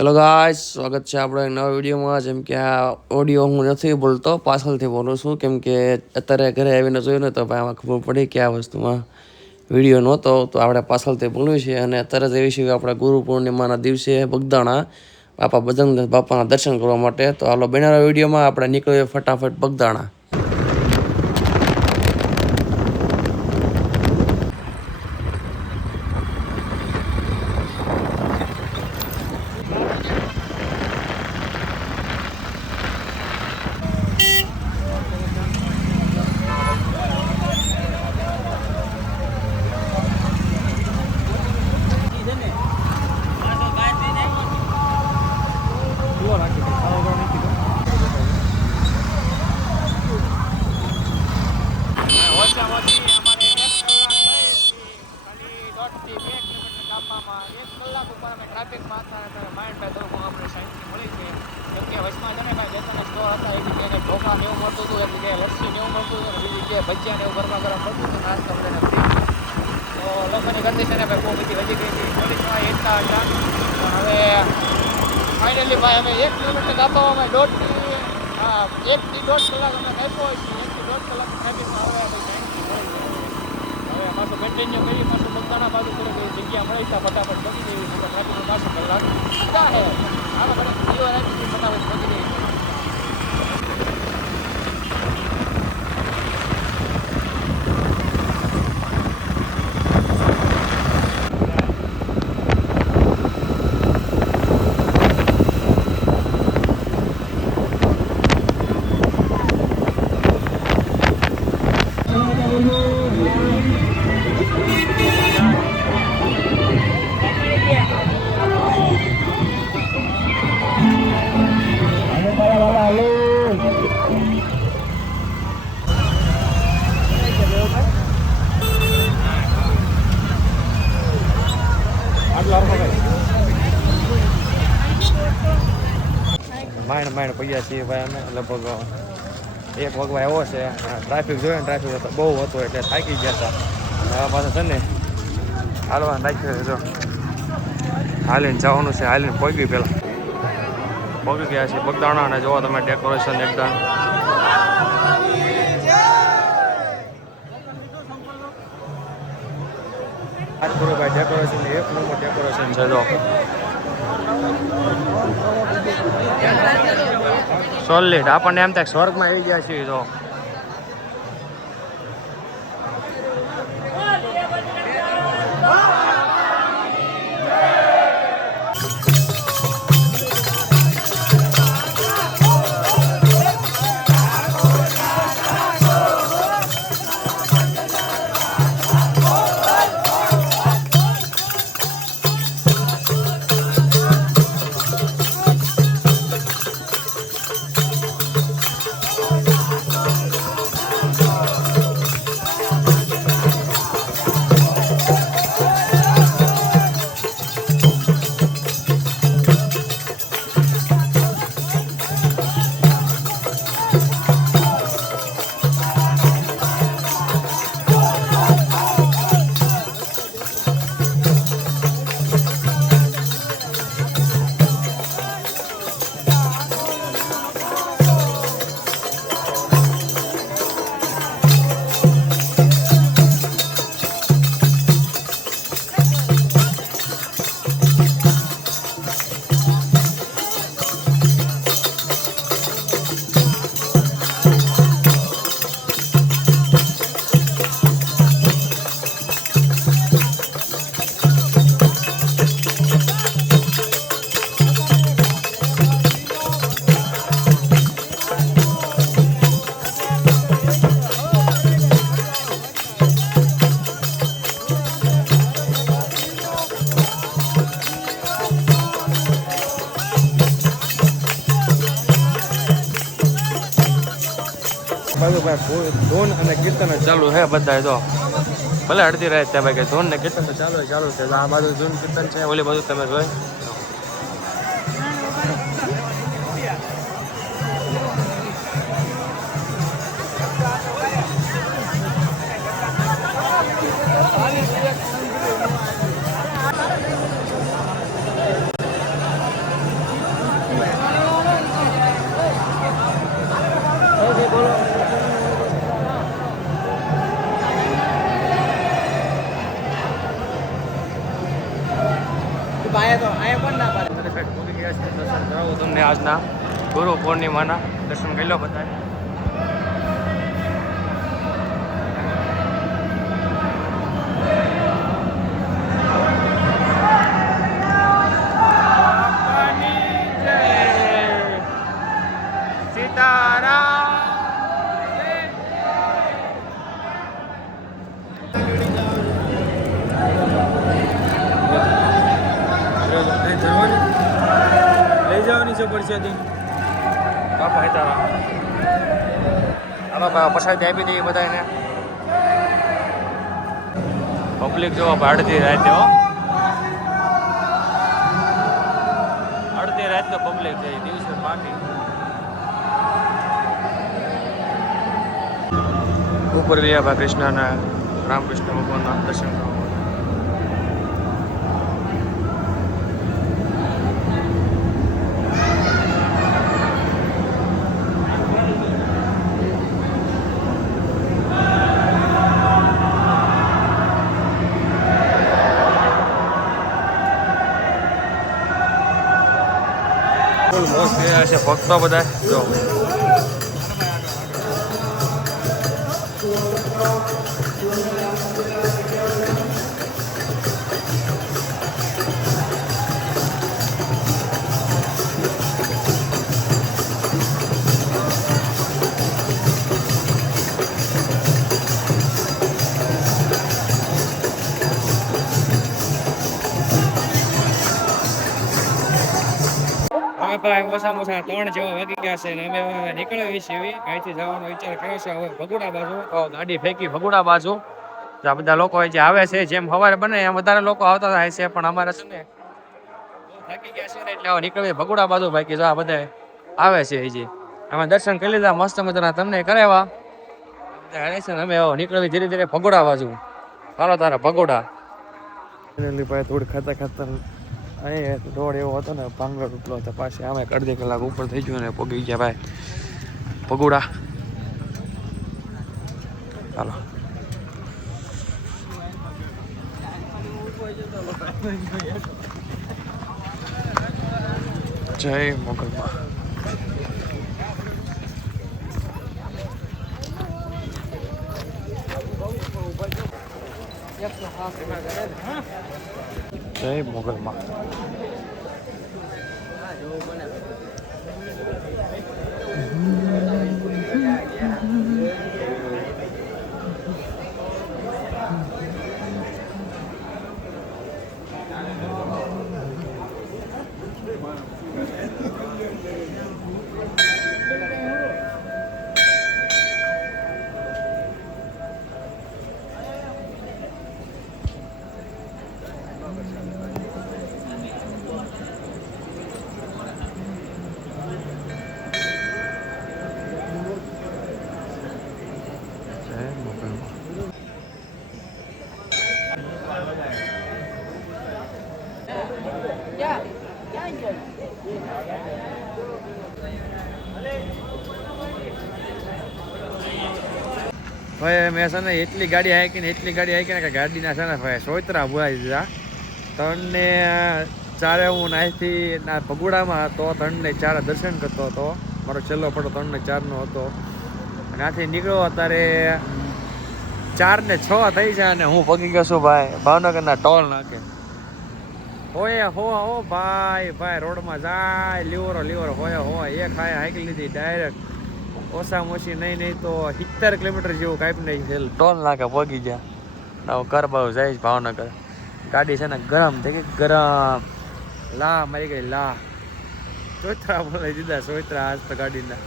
Hello guys, સ્વાગત છે આપણો એક નવા વિડીયોમાં. જેમ કે આ ઓડિયો હું નથી બોલતો, પાછળથી બોલું છું, કેમ કે અત્યારે ઘરે આવીને જોયું ને તો ભાઈ આમાં ખબર પડી કે આ વસ્તુમાં વિડીયો નહોતો, તો આપણે પાછળથી બોલ્યું છે. અને અત્યારે જઈશું આપણે ગુરુ પૂર્ણિમાના દિવસે બગદાણા બાપા બજરંગ બાપાના દર્શન કરવા માટે. તો હાલો બનારા વિડીયોમાં આપણે નીકળીએ ફટાફટ બગદાણા. ભજીયા ને એવું ગરમા ગરમ મળતું હતું, નાસ્તો મળીને ફ્રી. તો લોકોની ગતિ છે ને ભાઈ બહુ બધી વધી ગઈ હતી. પોલીસમાં એકતા હતા પણ હવે ફાઇનલી ભાઈ અમે 1 કિલોમીટર કાપવામાં 1 થી 1.5 કલાક અમે કાપ્યો હોય છે. 1 થી 1.5 કલાક ટ્રાફિકમાં હવે પાછું કન્ટિન્યુ કરી પાછું બગદાણા બાજુ કરી જગ્યા મળી ત્યાં ફટાફટ પહોંચી ગઈ. ટ્રાફિકનું પાછું કલાક ક્યાં હે આમાં બધા જીવન આપી ફટાફટ પહોંચી ગઈ. માંડ પૈયા છીએ ભાઈ અમે. લગભગ 1 વાગવા આવ્યો છે. ટ્રાફિક જોયો ને, ટ્રાફિક તો બહુ હતો એટલે થાકી ગયા હતા. હવે પાછા છે ને હાલવાનું રાખ્યું છે. હાલીને જવાનું છે, હાલીને પહોંચી પહેલાં પહોંચી ગયા છે બગદાણા. અને જોવો તમે ડેકોરેશન એકદમ ભાઈ ડેકોરેશન 1 નંબર ડેકોરેશન છે. જો સોલિડ આપણને એમ થાય સ્વર્ગમાં આવી ગયા છીએ. તો ભાઈ ધૂન અને કીર્તન ચાલુ છે બધા. તો ભલે અડધી રાત ત્યાં ભાઈ કે ધૂન ને કીર્તન ચાલુ છે. આ બાજુ ધૂન કીર્તન છે, ઓલી બાજુ તમે જોઈ અહીંયા પણ ના પાડે. પૂરી ગયા છે દર્શન કરાવું તમને આજના ગુરુ પૂર્ણિમાના દર્શન કરી લો બધા. લઈ જવાની છે પરસાદી. બાપા હેતા આમાં પ્રસાદ આપી દઈએ બધાને. પબ્લિક જો અડધી રાતે હો, અડધી રાત તો પબ્લિક જાય દિવસે પાર્ટી. ઉપર ગયા કૃષ્ણના રામકૃષ્ણ ભગવાનના દર્શન કરવા. મોજ કર્યા છે ભક્તો બધા જો. ઓછામાં ઓછા 3 જેવા વાગી ગયા છે ને અમે હવે નીકળવી છે એવી અહીંથી જવાનો વિચાર કર્યો છે હવે ભગુડા બાજુ. ગાડી ફેંકી ભગુડા બાજુ. આ બધા લોકો જે આવે છે જેમ સવારે બને એમ વધારે લોકો આવતા થાય છે, પણ અમારે છે ને થાકી ગયા છે ને એટલે હવે નીકળવી ભગુડા બાજુ. બાકી જો આ બધા આવે છે હજી અમે દર્શન કરી લીધા મસ્ત મજાના તમને કરાવ્યા બધા આવે છે ને અમે નીકળવી ધીરે ધીરે ભગુડા બાજુ. હાલો તારા ભગુડા. થોડી ખાતા ખાતા અહીં દોડ એવો હતો ને ભાંગર ઉપલો હતો પાછી આમે અડધી કલાક ઉપર થઈ ગયું ને પગી ગયા ભાઈ ભગુડા. ચાલો જય મોગલમાં. જય મોગલમાં. ભાઈ મેં છે ને એટલી ગાડી હાકી ને કે ગાડીના છે ને ભાઈ સોયતરા ભૂલાઈ દીધા. 3 ને 4 હું નાહીથી ના ભગુડામાં હતો, 3 ને 4 દર્શન કરતો હતો. મારો છેલ્લો પડો 3 ને 4 નો હતો. અને આથી નીકળ્યો અત્યારે 4 ને 6 થઈ છે અને હું પગી ગયો છું ભાઈ ભાવનગરના ટોલ નાકે. હોય હો ભાઈ રોડમાં જાય લીવરો હોય એક હાઈક લીધી ડાયરેક્ટ ઓછામાં ઓછી નહીં તો 70 કિલોમીટર જેવું કાંઈ નહીં ટોલ નાકે પગી ગયા. ઘર બાજુ જાય ભાવનગર. ગાડી છે ને ગરમ થઈ ગઈ ગરમ. લા મારી ગઈ લા સોયત્રા બોલાવી દીધા સોયત્રા આજ તો ગાડીના.